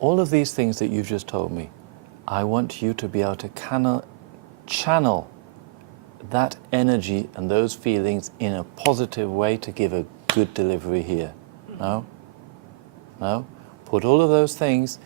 all of these things that you've just told me, I want you to be able to channel that energy and those feelings in a positive way to give a good delivery here. No? No? Put all of those things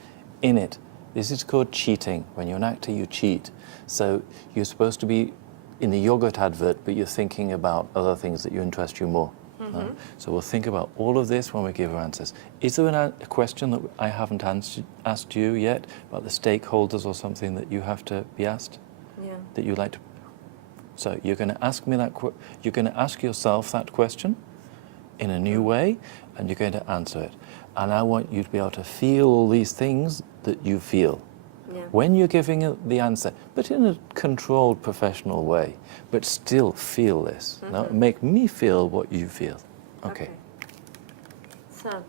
in it. This is called cheating. When you're an actor, you cheat. So you're supposed to be in the yogurt advert, but you're thinking about other things that interest you more. No? So we'll think about all of this when we give our answers. Is there a question that I haven't asked you yet about the stakeholders or something that you have to be asked? Yeah. That you'd like to? So you're going to ask me that. You're going to ask yourself that question in a new way, and you're going to answer it. And I want you to be able to feel all these things that you feel when you're giving the answer, but in a controlled, professional way. But still feel this. No? Make me feel what you feel. Okay. So,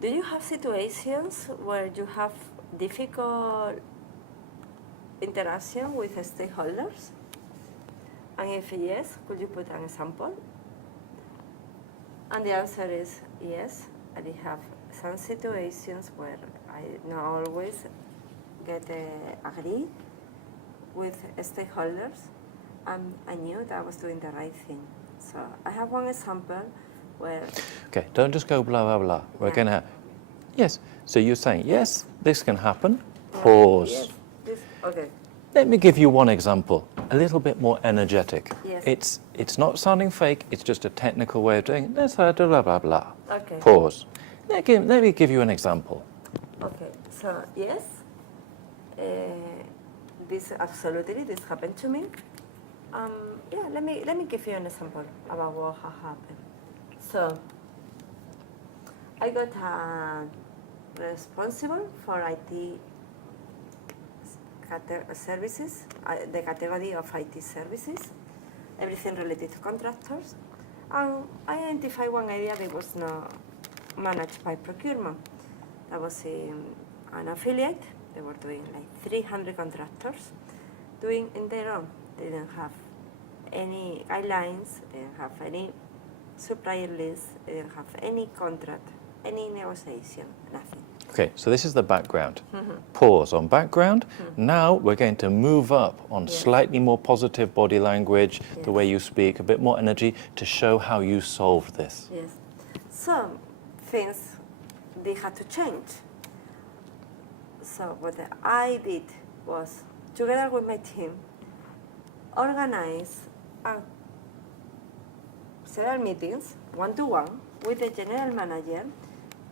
do you have situations where you have difficult interaction with stakeholders? And if yes, could you put an example? And the answer is yes. I have some situations where I not always get agree with stakeholders, and I knew that I was doing the right thing. So I have one example where... Okay, don't just go blah, blah, blah. We're going to... Yes, so you're saying, yes, this can happen. Pause. Yes, this, okay. Let me give you one example, a little bit more energetic. Yes. It's not sounding fake, it's just a technical way of doing it. Let's blah, blah, blah. Okay. Pause. Let me give you an example. Okay, so yes, this happened to me. Yeah, let me give you an example about what happened. So, I got responsible for IT services, the category of IT services, everything related to contractors, and I identified one area that was not managed by procurement. That was an affiliate. They were doing like 300 contractors, doing in their own. They didn't have any guidelines, they didn't have any supplier list, they didn't have any contract, any negotiation, nothing. Okay, so this is the background. Pause on background. Now we're going to move up on slightly more positive body language, the way you speak, a bit more energy to show how you solved this. Yes. Some things they had to change. So what I did was, together with my team, organize several meetings, one-to-one, with the general manager,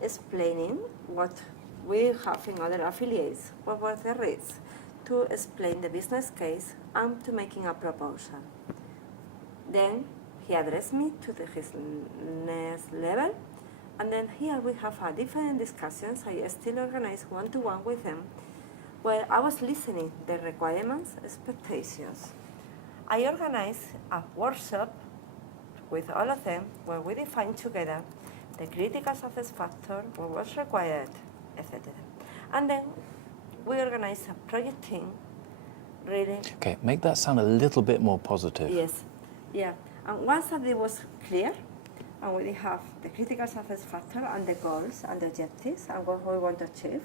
explaining what we have in other affiliates, what were the risks, to explain the business case and to making a proposal. Then he addressed me to his next level, and then here we have different discussions. I still organize one-to-one with them, where I was listening the requirements, expectations. I organized a workshop with all of them where we defined together the critical success factor, what was required, etc. And then we organized a project team, really. Okay, make that sound a little bit more positive. Yes, yeah. And once that it was clear, and we have the critical success factor and the goals and the objectives and what we want to achieve,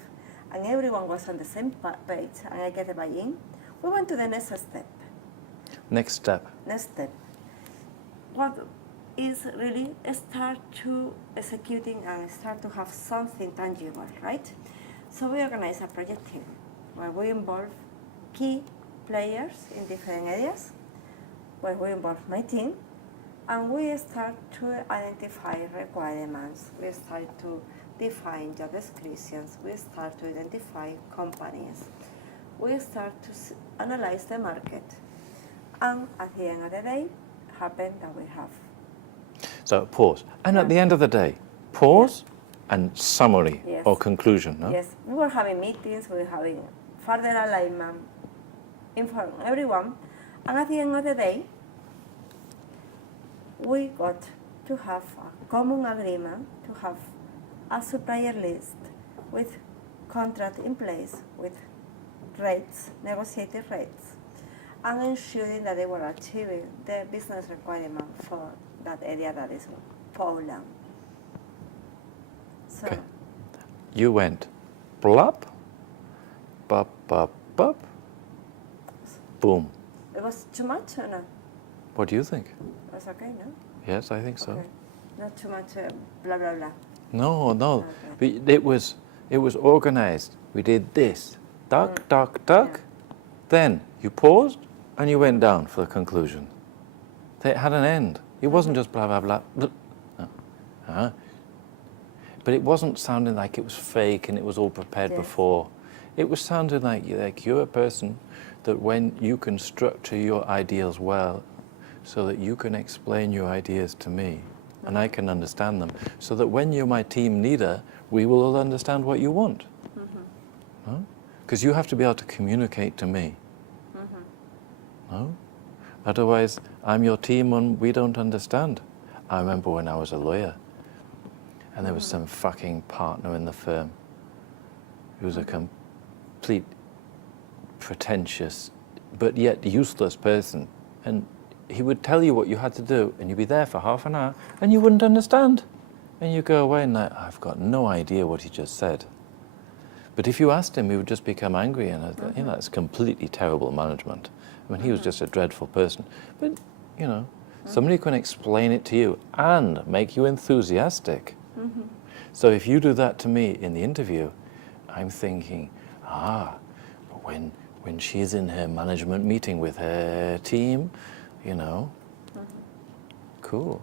and everyone was on the same page, and I get the buy-in, we went to the next step. Next step. Next step. What is really start to executing and start to have something tangible, right? So we organize a project team where we involve key players in different areas, where we involve my team, and we start to identify requirements. We start to define job descriptions. We start to identify companies. We start to analyze the market. And at the end of the day, happened that we have. So pause. And at the end of the day, pause and summary or conclusion, no? Yes, we were having meetings, we were having further alignment, inform everyone. And at the end of the day, we got to have a common agreement to have a supplier list with contract in place, with rates, negotiated rates, and ensuring that they were achieving the business requirement for that area that is Poland. So you went plop, pop, pop, pop, boom. It was too much or not? What do you think? It was okay, no? Yes, I think so. Okay. Not too much blah, blah, blah. No. Okay. It was organized. We did this. Duck, duck, duck. Yeah. Then you paused and you went down for the conclusion. It had an end. It wasn't just blah, blah, blah. Blah. No. But it wasn't sounding like it was fake and it was all prepared Yes. before. It was sounding like you're a person that when you can structure your ideas well so that you can explain your ideas to me and I can understand them, so that when you're my team leader, we will all understand what you want. Because you have to be able to communicate to me. No? Otherwise, I'm your team and we don't understand. I remember when I was a lawyer and there was some fucking partner in the firm who was a complete pretentious but yet useless person, and he would tell you what you had to do and you'd be there for half an hour and you wouldn't understand, and you go away and like, I've got no idea what he just said. But if you asked him, he would just become angry, and that's completely terrible management. I mean, he was just a dreadful person. But somebody can explain it to you and make you enthusiastic. So if you do that to me in the interview, I'm thinking, but when she's in her management meeting with her team, cool.